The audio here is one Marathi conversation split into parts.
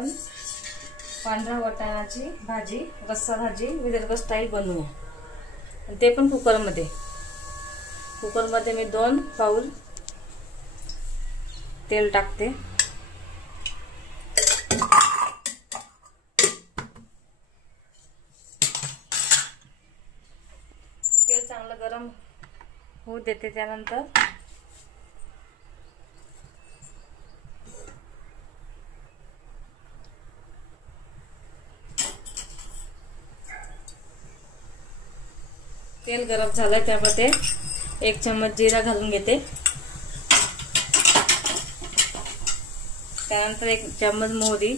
आपण पांढरा वाटाणाची भाजी, रस्सा भाजी विदर्भ स्टाईल बनवूया। ते पण कुकरमध्ये। कुकरमध्ये मी 2 पाऊल तेल टाकते। तेल चांगलं गरम होऊ देते। त्यानंतर तेल गरम झालंय, त्यामध्ये 1 चम्मच जिरा घालून घेते। त्यानंतर 1 चम्मच मोहरी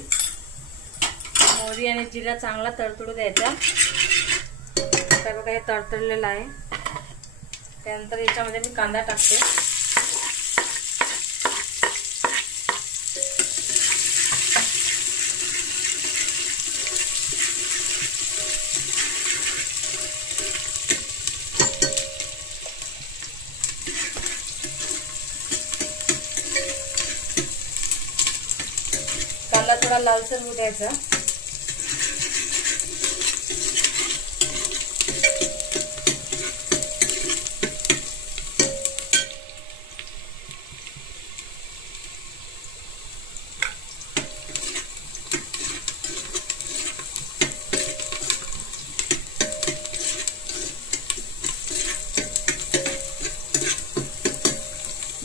आणि जिरा चांगला तडतडू द्यायचा। तर बघा हे तडतडलेलं आहे। त्यानंतर याच्यामध्ये मी कांदा टाकते। कांदा थोडा लालसर होऊ द्यायचा।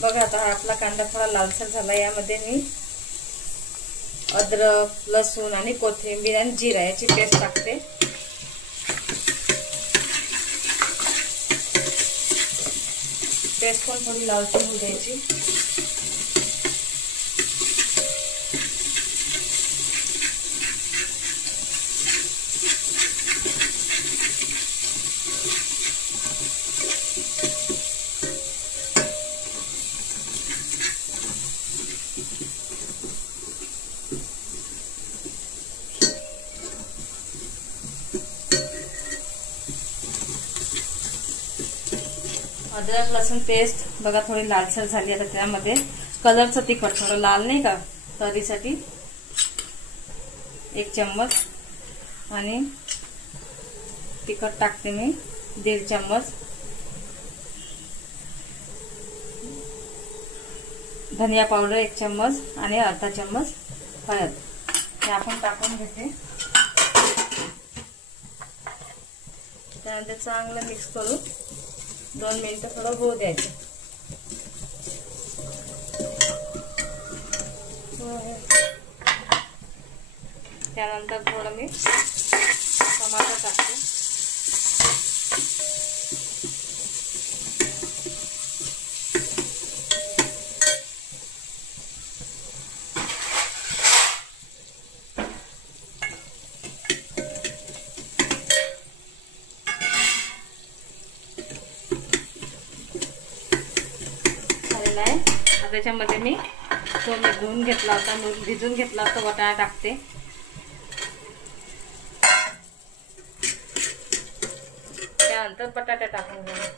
बघा आता हा आपला कांदा थोडा लालसर झाला। यामध्ये मी अद्रक, लसूण आणि कोथिंबीर आणि जिरा याची पेस्ट टाकते। पेस्ट पण थोडी लालसर होऊ द्यायची। अद्रक लसूण पेस्ट बघा थोडी लालसर झाली। आता त्यामध्ये कलरचं तिखट, थोडं लाल नाही का तरीसाठी 1 चम्मच आणि तिखट टाकते मी 1.5 चम्मच। धनिया पावडर 1 चम्मच आणि अर्धा चम्मच हळद हे आपण टाकून घेते। त्यानंतर चांगलं मिक्स करून 2 मिनिटं थोडं होऊ द्यायचं। त्यानंतर थोडं मी टमाटर टाकते। त्याच्यामध्ये मी तो धुवून घेतला होता, भिजून घेतला होता वाटाणा टाकते। त्यानंतर बटाटे टाकून घेते।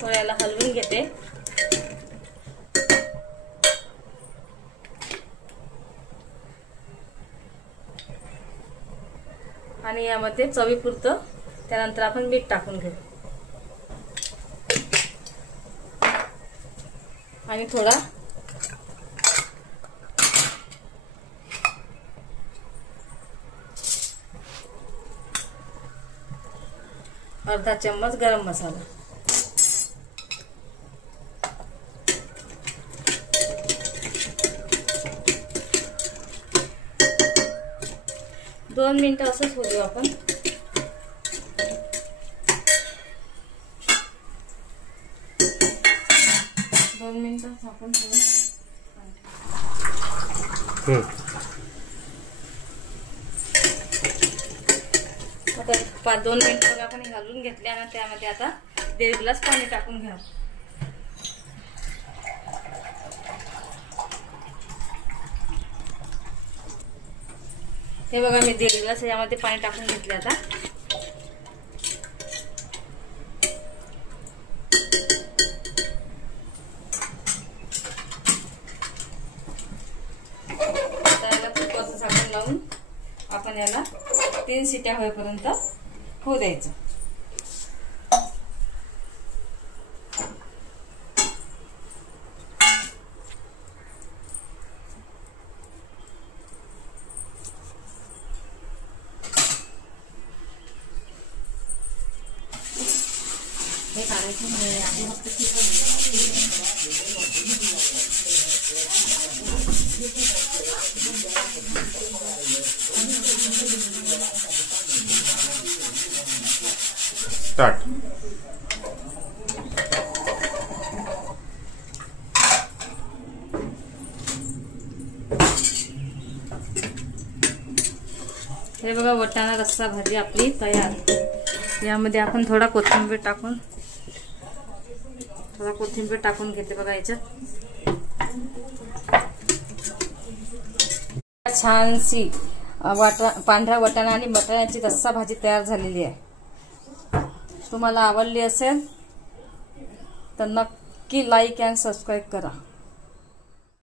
थोड्याला हलवून घेते। आणि यामध्ये चवीपुरतं त्यानंतर आपण मीठ टाकून घेऊ आणि थोडा अर्धा चम्मच गरम मसाला। दोन मिनिटं असंच होऊ देऊ आपण। आपण आता 2 मिनिटं आपण घालून घेतले आणि त्यामध्ये आता 1.5 ग्लास पाणी टाकून घ्या। हे बघा मी 1.5 ग्लास यामध्ये पाणी टाकून घेतले। आता आपण याला 3 शिट्या होईपर्यंत होऊ द्यायचं. हे काढायचं नाही आपण फक्त स्टार्ट. हे बघा वाटाणा रस्सा भाजी आपली तयार. यामध्ये आपण थोडा कोथिंबीर टाकून घेते बघा याच्यात. छानशी पांढरा वाटाणा आणि बटाट्याची रस्सा भाजी तयार झालेली आहे. तुम्हाला आवडली असेल तर नक्की लाईक अँड सबस्क्राईब करा.